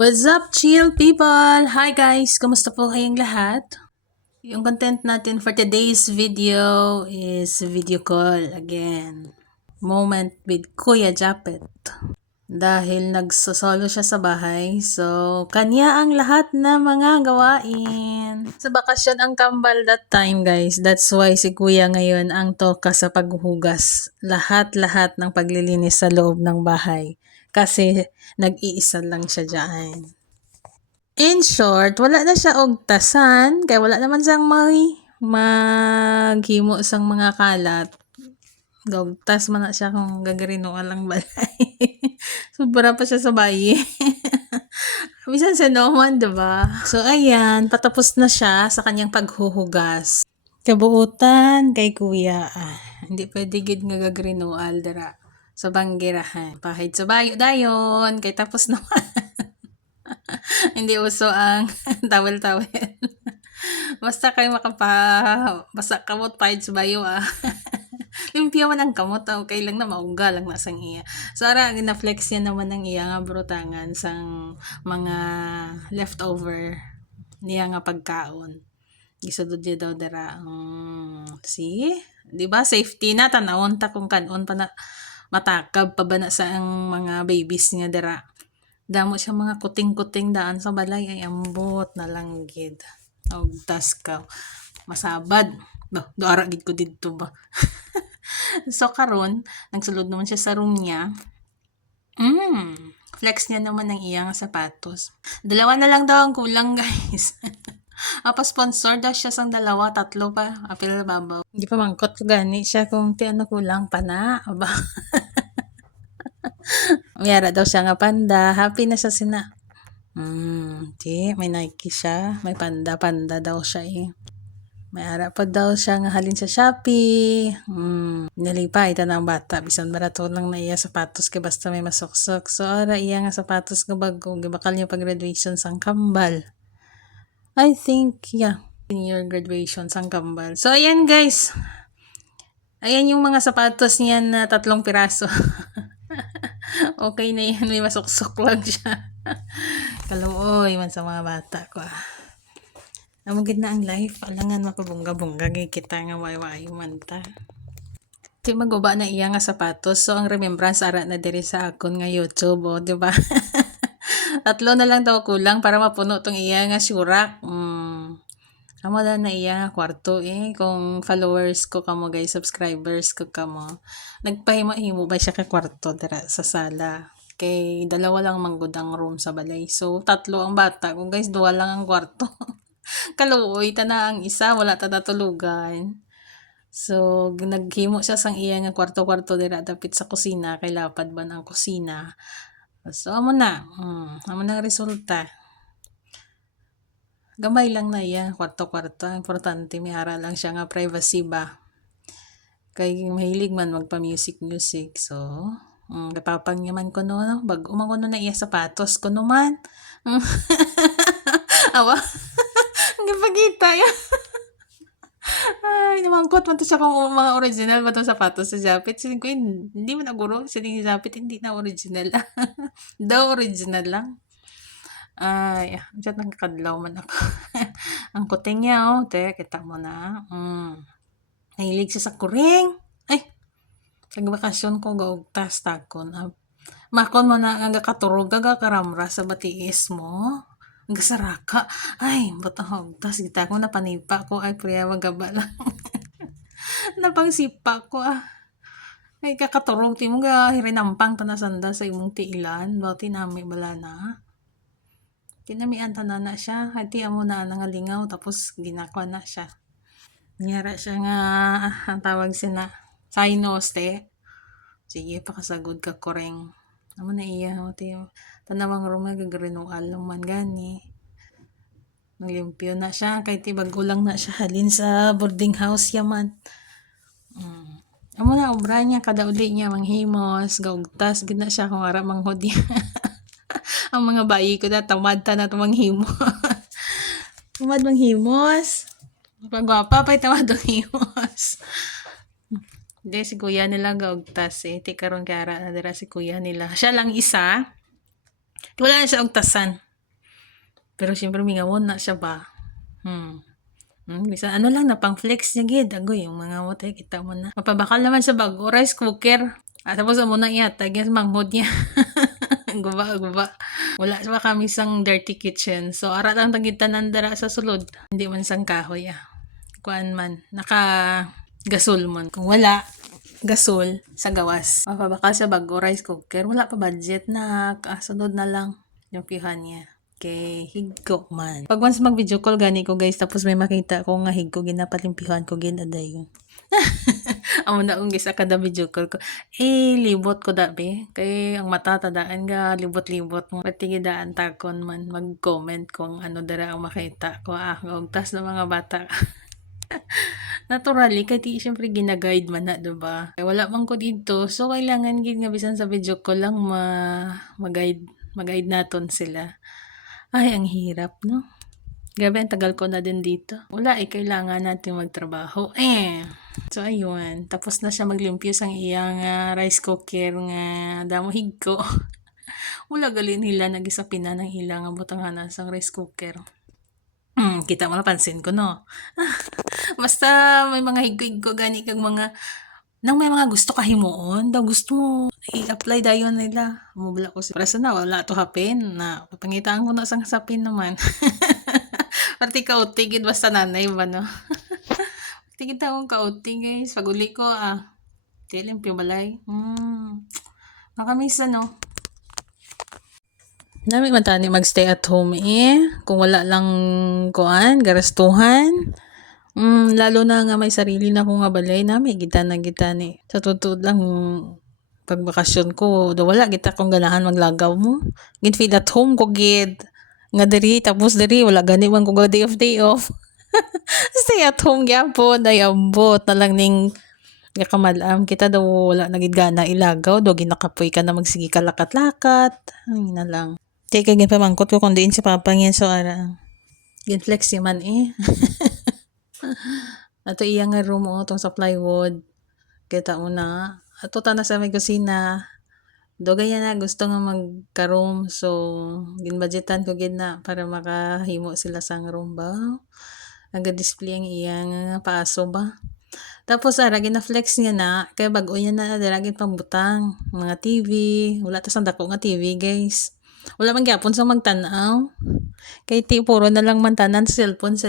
What's up, chill people? Hi guys! Kumusta po kayong lahat? Yung content natin for today's video is video call again. Moment with Kuya Japet. Dahil nagsosolo siya sa bahay, so kanya ang lahat na mga gawain. Sa bakasyon ang kambal that time guys. That's why si Kuya ngayon ang toka sa paghuhugas. Lahat-lahat ng paglilinis sa loob ng bahay. Kasi nag-iisa lang siya dyan. In short, wala na siya og tasan, kay wala naman siyang maghimo sang mga kalat. Gawtas man na siya kung gagarino lang balay. Sobra pa siya sa bayi. Bisan sa naman, diba? So, ayan, patapos na siya sa kanyang paghuhugas. Kabuutan kay kuya, hindi pwede gid nga gagrinoal dara sa banggirahan. Pahid sa bayo dayon, kay tapos naman. Hindi uso ang tawel-tawel. Basta kayo basta kamot pahid sa bayo Limpyo man ang kamot, okay lang na mauga lang na sang iya. So ara gina-flex yan naman ng iya nga brutangan sang mga leftover niya nga pagkaon. Gisudod niya daw dara. See? Di ba safety na tanawon ta kung kanon pa na matakab pa ba na sa ang mga babies niya dara. Damo siya mga kuting-kuting daan sa balay ay ambot na lang gid. Tas ka masabad. Do ara gid ko didto ba. So karon nagsulod naman siya sa room niya. Flex niya naman ng iyang sapatos. Dalawa na lang daw ang kulang guys. Pa-sponsor daw siya sang dalawa, tatlo pa. Apil babaw. Hindi pa mangkot ko gani siya kung ti ano kulang pa na. Aba. Mayara daw siya nga panda. Happy na siya sina. May Nike siya. May panda daw siya May ara pa daw siya nga halin sa Shopee. Nalipay ita ng bata. Bisan barato lang na iya sapatos kay basta may masuksok. So ara iya nga sapatos nga bago. Gibakal niya pag graduation sang kambal. I think, yeah. Senior graduation sang kambal. So ayan guys. Ayan yung mga sapatos niya na 3 piraso. Okay na yan. May masuksok lang siya. Kaluoy man sa mga bata ko Amagid na ang life. Alangan makabungga-bungga. Kita nga wayo man ta. Ito maguba na iya nga sapatos. So ang remembrance ara na diri sa akon nga YouTube. Diba? 3 na lang daw kulang para mapuno tong iya nga syurak. Amo na iya nga kwarto Kung followers ko kamo guys, subscribers ko kamo. Nagpahimo-himo ba siya ka kwarto dira sa sala. Kay 2 lang manggod ang room sa balay. So 3 ang bata. Kung guys 2 lang ang kwarto. Kaluoy ta na ang isa, wala ta natulugan. So naghimo siya sang iya nga kwarto-kwarto dira dapit sa kusina kay lapad ban ang kusina. So amo na resulta. Gamay lang na iya kwarto-kwarto. Importante may ara lang siya nga privacy ba. Kay mahilig man magpa-music. So kapapang yaman ko no bag umang na iya sapatos ko no man. Awa. Gipagita yan. Ay, namangkot man to siya kung mga original ba itong sapatos sa Japit. Sinig ko, hindi mo naguro. Sinig sa Japit, hindi na original. Daw original lang. Ay, dyan nagkakadlaw man ako. Ang kuting niya, te, kita mo na. Nahilig siya sa kuring. Ay, sa bakasyon ko, gaugtas takon. Makon mo na, ang katurog, karamra sa batiis mo. Gasaraka. Ay, batang tas kita ko napanipa ko. Ay, priya magaba lang. Napangsipa ko Ay, kakaturong ti mo ga hirinampang tanasanda sa imong tiilan. Bati nami bala na. Kinamian tanana siya. Hati amo na nangalingaw. Tapos ginakwa na siya. Nyara siya nga ang tawag sina Sinos te. Sige, pakasagod ka koreng. Amo na iya ti tanawang rumay gagarinual lang man gani. Naglimpyo na siya kay ti bago lang na siya halin sa boarding house yaman. Amo na obra niya kada uli niya manghimos gaugtas gid na siya kung ara manghod niya. Ang mga bayi ko na tamad ta na manghimos. Tamad manghimos. Pagwapa pa tamad manghimos. Hindi, si kuya nila gaugtas Ti karon kay ara na dira si kuya nila. Siya lang isa. Wala na siya ugtasan. Pero siyempre mingawon na siya ba. Bisan ano lang na pang flex niya gid agoy yung mga mote kita mo na. Mapabakal naman sa bago rice cooker. Tapos amo na ihatag yung manghod niya. Guba. Wala pa kami sang dirty kitchen. So ara lang tagitanan dara sa sulod. Hindi man sang kahoy Kuan man naka gasol man. Kung wala gasol sa gawas. Mapabakal sa bago rice cooker. Wala pa budget na kasunod na lang yung pihan niya. Kay higko man. Pag once mag-video call gani ko guys, tapos may makita ko nga higko ginapalimpihan ko ginaday yun. Amo na ung gisa kada video call ko. Libot ko dabi. Kay ang mata tadaan nga libot-libot mo. Patigidaan takon man mag-comment kung ano dara ang makita ko. Og tas ng mga bata. Naturally, kay di syempre gina-guide man na, diba? Kay wala man ko dito, so kailangan gid nga bisan sa video call lang mag-guide naton sila. Ay, ang hirap, no? Grabe, ang tagal ko na din dito. Wala, kailangan natin magtrabaho. So, ayun. Tapos na siya maglimpyo sang iyang rice cooker nga damo higko. Wala galin hila nagisapin na ng hila nga butangan sang rice cooker. Kita mo napansin ko, no? Basta may mga higko-higko gani kag mga nang may mga gusto ka himuon, daw gusto mo i-apply dayon nila. Mubla ko si presa na wala to hapin na papangitaan ko na sang sapin naman. Parti kauti gid basta nanay ba no. Tigid akong kauti guys. Paguli ko tilim pimalay. Nakamiss no. Nami man tani magstay at home kung wala lang kuan garastuhan. Lalo na nga may sarili na ko nga balay nami kita ni. Sa totoo lang pagbakasyon ko, wala kita kong ganahan maglagaw mo. Gid feel at home ko gid. Nga diri tapos diri wala gani man ko day off. Stay at home gyapon day ambot na lang ning kamalam kita daw wala nagid gana ilagaw do ginakapoy ka na magsigi kalakat-lakat. Ay na lang. Kaya kay pamangkot ko kung diin si Papa ngin so ara. Gin flex man Ato iya nga room tong sa plywood. Kita una. Ato ta na sa may kusina. Dogay na gusto nga magka-room. So, ginbudgetan ko gid na para makahimo sila sang room ba. Naga-display ang iyang paaso ba. Tapos gina-flex niya na. Kaya bago niya na daragin pang butang. Mga TV. Wala ta sang dako nga TV guys. Wala man gyapon sa magtanaw. Kay puro na lang mantanan cellphone.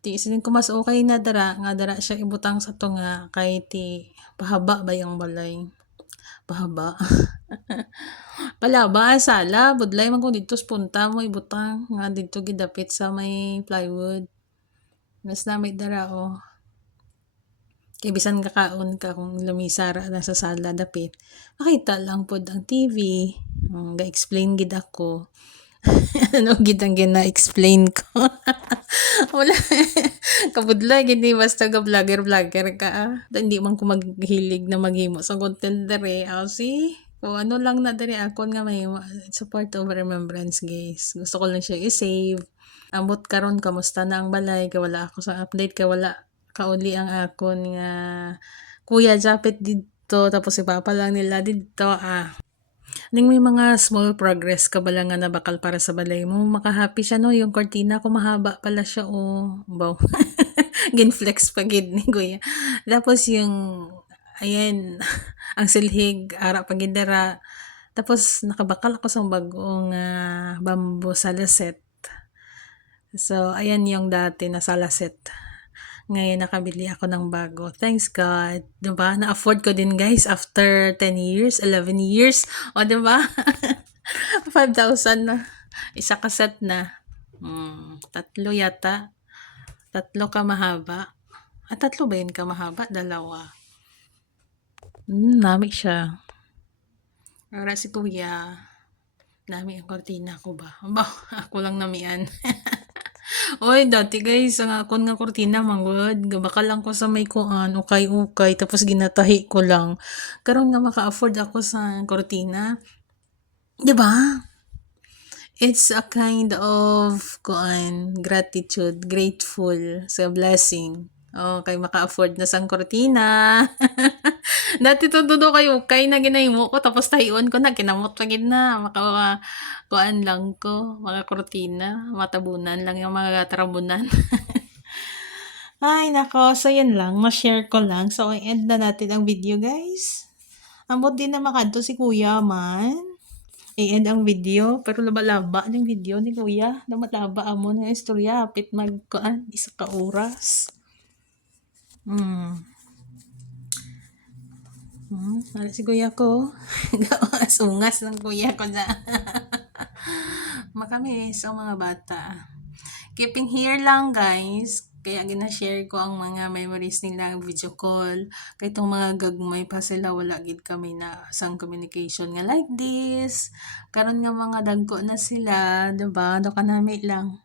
Isin ko mas okay na dara nga dara siya ibutang sa to nga kay pahaba ba yung balay pahaba palaba sala budlay man kung dito punta mo ibutang nga dito gidapit sa may plywood mas na may dara kay bisan kakaon ka kung lumisara na sa sala dapit makita lang pod ang TV ga-explain gid ako ano gid ang gina-explain ko wala kabudlay gini basta ga vlogger ka hindi man ko maghilig na maghimo sa content dere see kung ano lang na dere akon nga may support of remembrance guys gusto ko lang siya i-save ambot karon kamusta na ang balay kay wala ako sa update kay wala kauli ang akon nga kuya Japet dito tapos si Papa lang nila dito ning may mga small progress ka bala nga nabakal para sa balay mo makahappy siya no yung cortina ko mahaba pala siya wow ginflex pa gid ni kuya tapos yung ayan ang silhig ara pa gid dara tapos nakabakal ako sa bagong bamboo salaset so ayan yung dati na salaset ngayon nakabili ako ng bago. Thanks God. Diba? Na-afford ko din guys after 10 years, 11 years. O diba? 5,000 na. Isa ka set na. 3 yata. 3 ka mahaba. 3 ba yun ka mahaba? 2. Nami siya. Para si kuya. Nami ang kortina ko ba? Ako lang namian. Oy, dati guys, ang akon nga kortina manggod, gabakal lang ko sa may kuan, ukay-ukay, tapos ginatahi ko lang. Karon nga maka-afford ako sa kortina. 'Di ba? It's a kind of kuan, gratitude, grateful sa blessing. Oh, kay maka-afford na sang kurtina. Dati todo kayo kay na ginahimo ko tapos tahion ko na kinamot pa gid na maka kuan lang ko mga kurtina, matabunan lang yung mga tarabunan. Ay nako, so yun lang, ma-share ko lang. So i-end na natin ang video guys. Ambot din na makadto si kuya man. I-end ang video, pero laba-laba yung video ni kuya. Laba-laba amo ng istorya, hapit magkuan, isa ka oras. Wala si kuya ko. Ungas ng kuya ko na. Makamis ang mga bata. Keeping here lang guys. Kaya gina-share ko ang mga memories nila ang video call. Kaya itong mga gagmay pa sila wala gid kami na sang communication nga like this. Karon nga mga dagko na sila, 'di ba? Do kanami lang.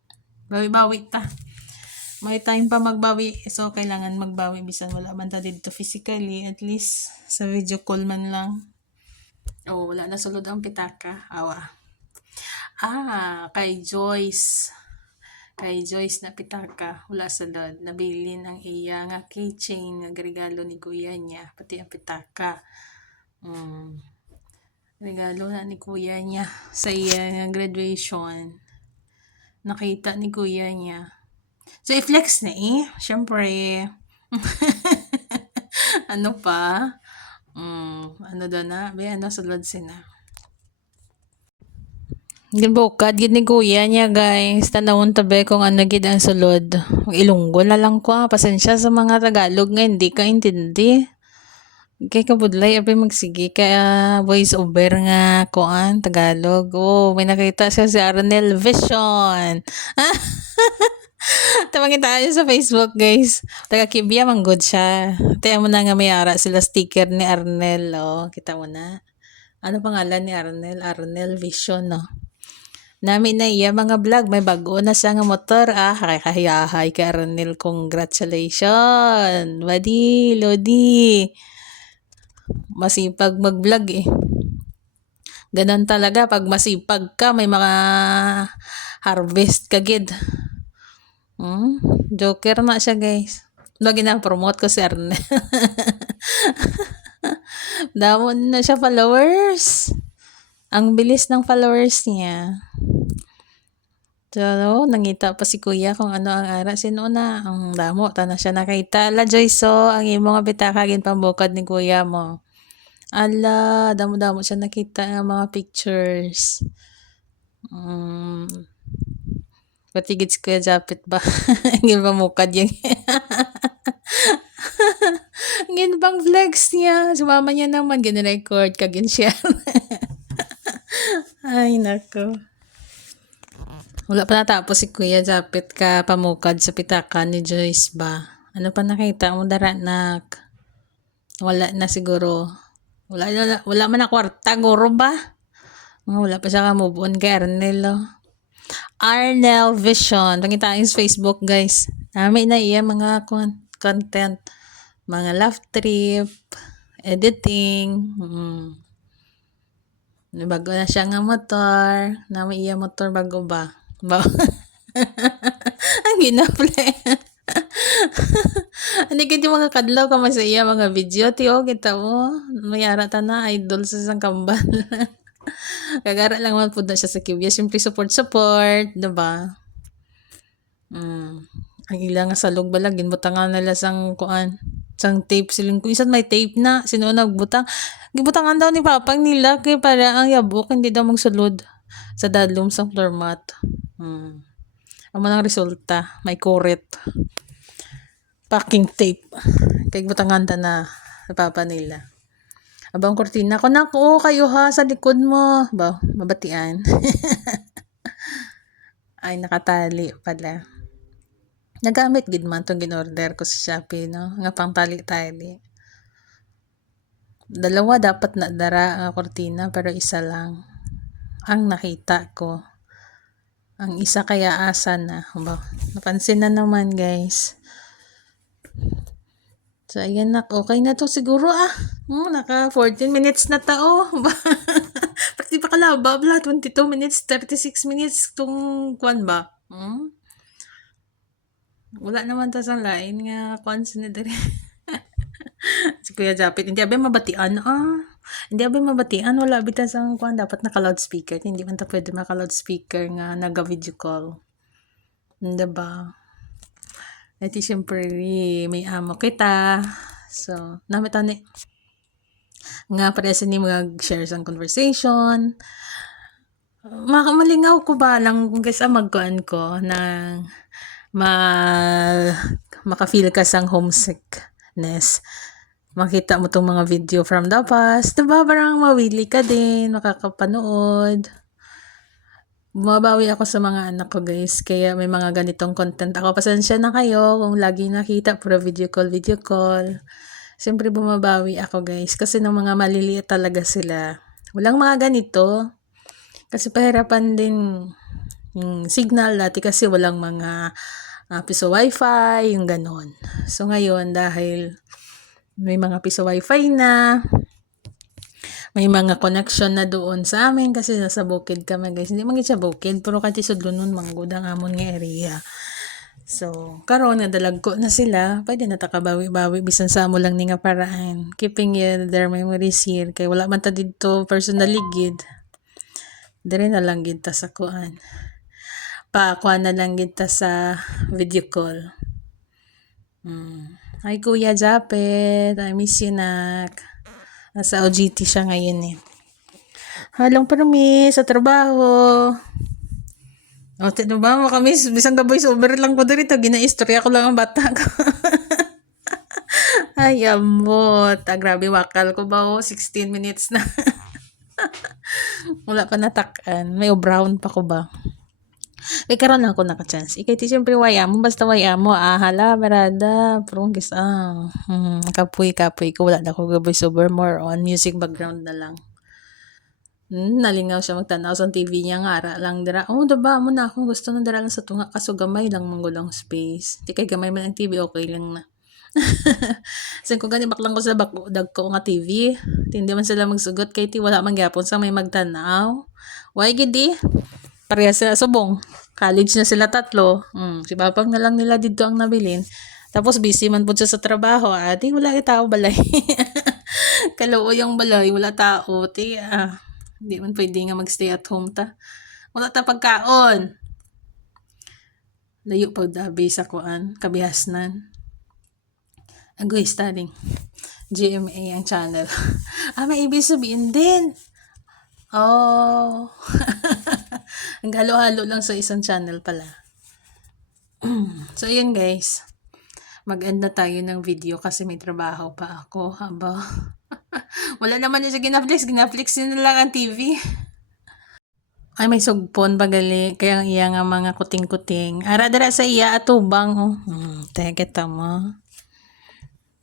Bawi-bawi ta. May time pa magbawi. So kailangan magbawi bisan wala man ta dito physically, at least sa video call man lang. Oh, wala na sulod ang pitaka. Awa. Kay Joyce. Kay Joyce na pitaka, wala sa dad, nabili ng iya nga keychain nga regalo ni kuya niya, pati ang pitaka. Regalo na ni kuya niya sa iya nga graduation. Nakita ni kuya niya. So, i-flex na syempre. Ano pa? Ano daw na? Ano sulod sina? Ginbukad gid ni kuya niya guys. Tanawon tabi kung ano gid ang sulod. Ilunggo na lang ko. Pasensya sa mga Tagalog nga hindi ka intindi. Kay kabudlay abi magsige kaya voice over nga kuan Tagalog. Oh, may nakita siya si Arnel Vision. Tawagin tayo sa Facebook guys. Taga Kibya man good siya. Tayo mo na nga may ara sila sticker ni Arnel. Oh, kita mo na. Ano pangalan ni Arnel? Arnel Vision, no? Nami na iya mga vlog, may bago na siya nga motor. Kakahiyahay kay Arnel, congratulations. Wadi, Lodi. Masipag mag-vlog Ganon talaga, pag masipag ka, may mga harvest ka gid. Joker na siya guys. Lagi na promote ko si Arnel. Damon na siya followers. Ang bilis ng followers niya. So, nangita pa si kuya kung ano ang ara. Sino na? Ang damo. Tana siya nakita. Ala, Joyce, ang imo nga bitaka gin pambukad ni kuya mo. Ala, damo-damo siya nakita ng mga pictures. Patigid si Kuya Japit ba? Gin pamukad yung gin pang flex niya. Sumama niya naman. Gin-record kagin siya. Ay, nako. Wala pa natapos si Kuya Japit ka pamukad sa pitaka ni Joyce ba? Ano pa nakita mo daranak? Wala na siguro. Wala man na kwarta, guro ba? Wala pa siya ka-move on kay Arnel. Arnel Vision. Pangita yung Facebook guys. Nami na iya mga content. Mga laugh trip. Editing. Bago na siya nga motor. Nami iya motor bago ba? Ang ginaple. Hindi kiti mga kadlaw ka sa iya mga video. Tiyo, kita mo. Mayara ta na. Idol sa isang kambal. Kagara lang man po na siya sa Kibya. Siyempre support. Diba? Ang ilang nga salog balag. Ginbutangan nila sang kuan. Sang tape siling ko. Isang may tape na. Sino nagbutang. Gibutangan daw ni papang nila. Kaya para ang yabok. Hindi daw magsulod sa dadlom sa floor mat. Ang manang resulta, may kurit. Packing tape. Kaya butangan ta na sa papa nila. Abang kortina ko, nako kayo ha, sa likod mo. Mabatian. Ay, nakatali pala. Nagamit gid man itong ginorder ko sa Shopee, no? Nga pang tali-tali. Dalawa dapat na dara ang kortina, pero isa lang ang nakita ko. Ang isa kaya asa na. Napansin na naman guys. So ayan na. Okay na to siguro naka 14 minutes na tao. Pati pa kalaba. 22 minutes, 36 minutes itong kwan ba? Wala naman ta sa lain nga kwansa ni diri. Si Kuya Japit, hindi abay mabatian. Hindi abay mabatian. Wala bita sa kwan. Dapat naka-loudspeaker. Hindi man ta pwede maka-loudspeaker nga naga-video call. Diba? Iti syempre, may amo kita. So, namit ani. Nga paresa ni mag-share sa conversation. Malingaw ko ba lang kung guys magkuan ko ng maka-feel ka sang homesickness. Makita mo tong mga video from the past, diba? Parang mawili ka din, makakapanood. Bumabawi ako sa mga anak ko guys, kaya may mga ganitong content ako. Pasensya na kayo kung lagi nakita puro video call. Siyempre bumabawi ako guys, kasi ng mga maliliit talaga sila. Walang mga ganito, kasi pahirapan din yung signal dati kasi walang mga piso wifi, yung ganon. So ngayon dahil may mga piso wifi na, may mga connection na doon sa amin kasi nasa bukid kami guys. Hindi man siya bukid, pero kati sudlo nun manggudang amon nga area. So, karon na dalagko na sila, pwede na takabawi-bawi bisan sa amo lang ni nga paraan. Keeping their memories here kay wala man ta didto personally gid. Dire na lang gid ta sa kuan. Kuan na lang gid ta sa video call. Hi Kuya Japet, I miss you nak. Nasa OJT siya ngayon eh. Halong permi sa trabaho. O, ba mo kami, bisang voice over lang ko dito. Gina-istorya ko lang ang bata ko. Ay, amot. Grabe, wakal ko ba 16 minutes na. Wala pa natakan. May brown pa ko ba? Karon lang ako naka-chance. Ikay ti siyempre waya mo, basta waya mo, hala, barada, prongis, kapoy ko, wala na ako voice over, more on music background na lang. Nalingaw siya magtanaw sa TV niya nga, ara lang dira. Diba, mo na ako, gusto na dira lang sa tunga, kaso gamay lang manggulong space. Di kay gamay man ang TV, okay lang na. Kasi kung gani baklang ko sa dag ko nga TV, hindi man sila magsugot, kay ti wala man gyapon sa may magtanaw. Why gidi? Parehas sila subong. College na sila tatlo. Si Papang na lang nila dito ang nabilin. Tapos busy man po siya sa trabaho. Di wala tao balay. Kaluo yung balay. Wala tao. Hindi man pwede nga magstay at home ta. Wala ta pagkaon. Layo pagdabi sa kuan. Kabihasnan. Agoy studying. GMA ang channel. May ibig sabihin din. Ang halo-halo lang sa isang channel pala. So, yun guys. Mag-end na tayo ng video kasi may trabaho pa ako. Aba. Wala naman yung sa Ginaflix. Ginaflix yun na lang ang TV. Ay, may sugpon bagali. Kaya ang iya nga mga kuting-kuting. Ara-dara sa iya atubang. Teka mo.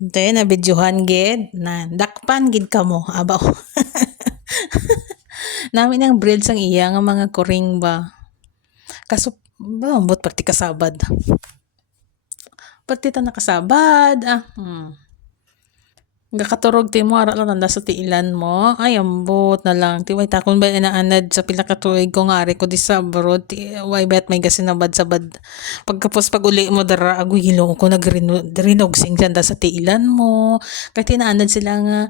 Te, na videohan gid. Dakpan gid ka mo. Aba. Namin ang bread sang iya nga mga kuring ba. Kaso, ambot parti kasabad. Parti ta nakasabad. Gakaturog ti mo, ara lang nanda sa tiilan mo. Ay, ambot na lang. Ti, way takon ba inaanad sa pila katuig ko nga ko di sa abroad. Ti, way bet may gasinabad sabad. Pagkapos pag uli mo dara, aguhilo ko nagrinog sing dyan sa tiilan mo. Kahit inaanad sila nga,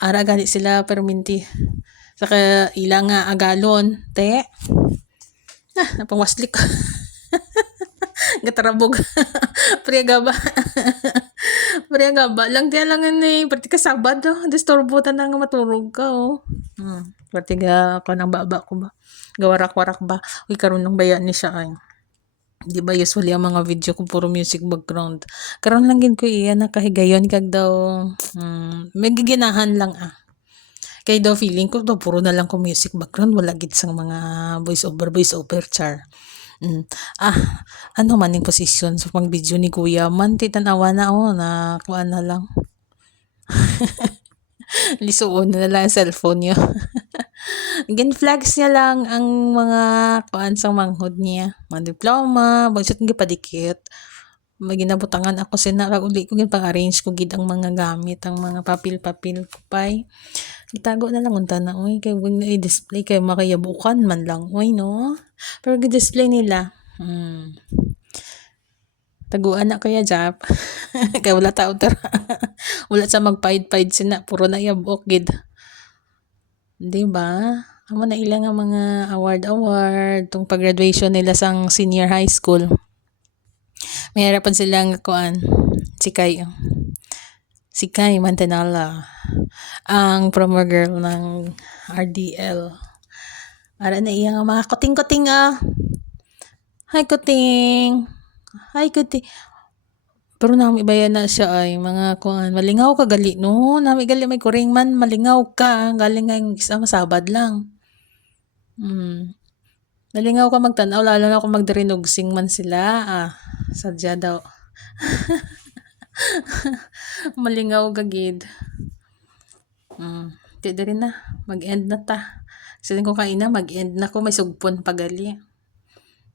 ara gali sila perminti. Saka ilang nga agalon. Te, napangwaslik ko. Gatarabog. Priyaga ba lang diya lang ni perti ka Sabado, disturbo ta nang maturog ka perti ga ako nang baba ko ba gawarak-warak ba uy karon nang baya ni siya ay di ba usually ang mga video ko puro music background karon lang gid ko iya nakahigayon kag daw may giginahan lang kay daw feeling ko daw puro na lang ko music background wala gid sang mga voice over char. Ano man yung position sa pang video ni Kuya man titanawa na na kuan na lang. Lisuon na lang ang cellphone niya. Gin-flags niya lang ang mga kuan sang manghod niya. Mga diploma, bagsat nga padikit. May ginabutangan ako uli ko pang-arrange ko gid ang mga gamit, ang mga papel-papel ko pay. Itago na lang unta na oy kay wag na i-display kay makayabukan man lang oy no. Pero gi-display nila. Taguan na Kuya Jap. Kaya wala tao tara. Wala sa magpaid-paid sina. Puro na yabok gid. Di ba? Amo na ilang nga mga award. Tung pag-graduation nila sang senior high school. May harapan silang kuan. Si Kai Mantenala. Ang promo girl ng RDL. Ara na iya nga mga kuting-kuting ah. Hi kuting. Hi kuting. Pero nami bayan na siya ay mga kuan. Malingaw ka gali no. Nami gali may kuring man. Malingaw ka. Galing nga yung isa masabad lang. Malingaw ka magtanaw. Lalo na kung magdirinugsing man sila. Sadya daw. Malingaw gagid. Di rin na. Mag-end na ta. Kasi ko kaina, mag-end na ko. May sugpon pagali.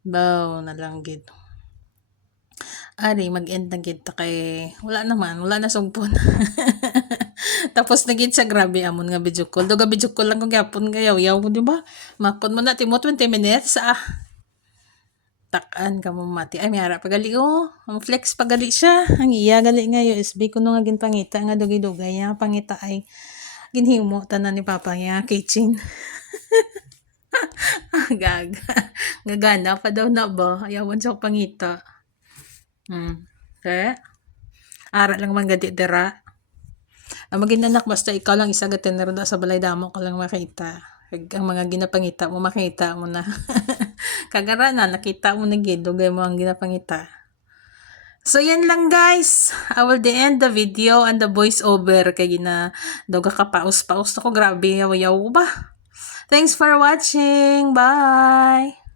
Baw na lang gid. Ari, mag-end na gid ta kay wala naman. Wala na sugpon. Tapos na gid sa grabe amon nga video call. Doga video call lang kung gyapon gayaw-yaw mo, di ba? Mapon mo na timo 20 minutes takan ka mo mati. Ay, may harap pagali oh. Ang flex pagali siya. Ang iya gali nga USB ko nga ginpangita nga dugay-dugay nga pangita ay ginhimo tanan ni Papa nga kitchen. Gaga. Gagana pa daw na ba? Ayawan sa pangita. Okay? Ara lang man gadi dira. Ang maginanak basta ikaw lang isa gatenero da sa balay damo ko lang makita. Ang mga ginapangita mo makita mo na. Kagara na nakita mo na gid dugay mo ang ginapangita. So yan lang guys. I will end the video and the voice over kay gina doga ka paus-paus ako grabe yaw-yaw ba. Thanks for watching. Bye.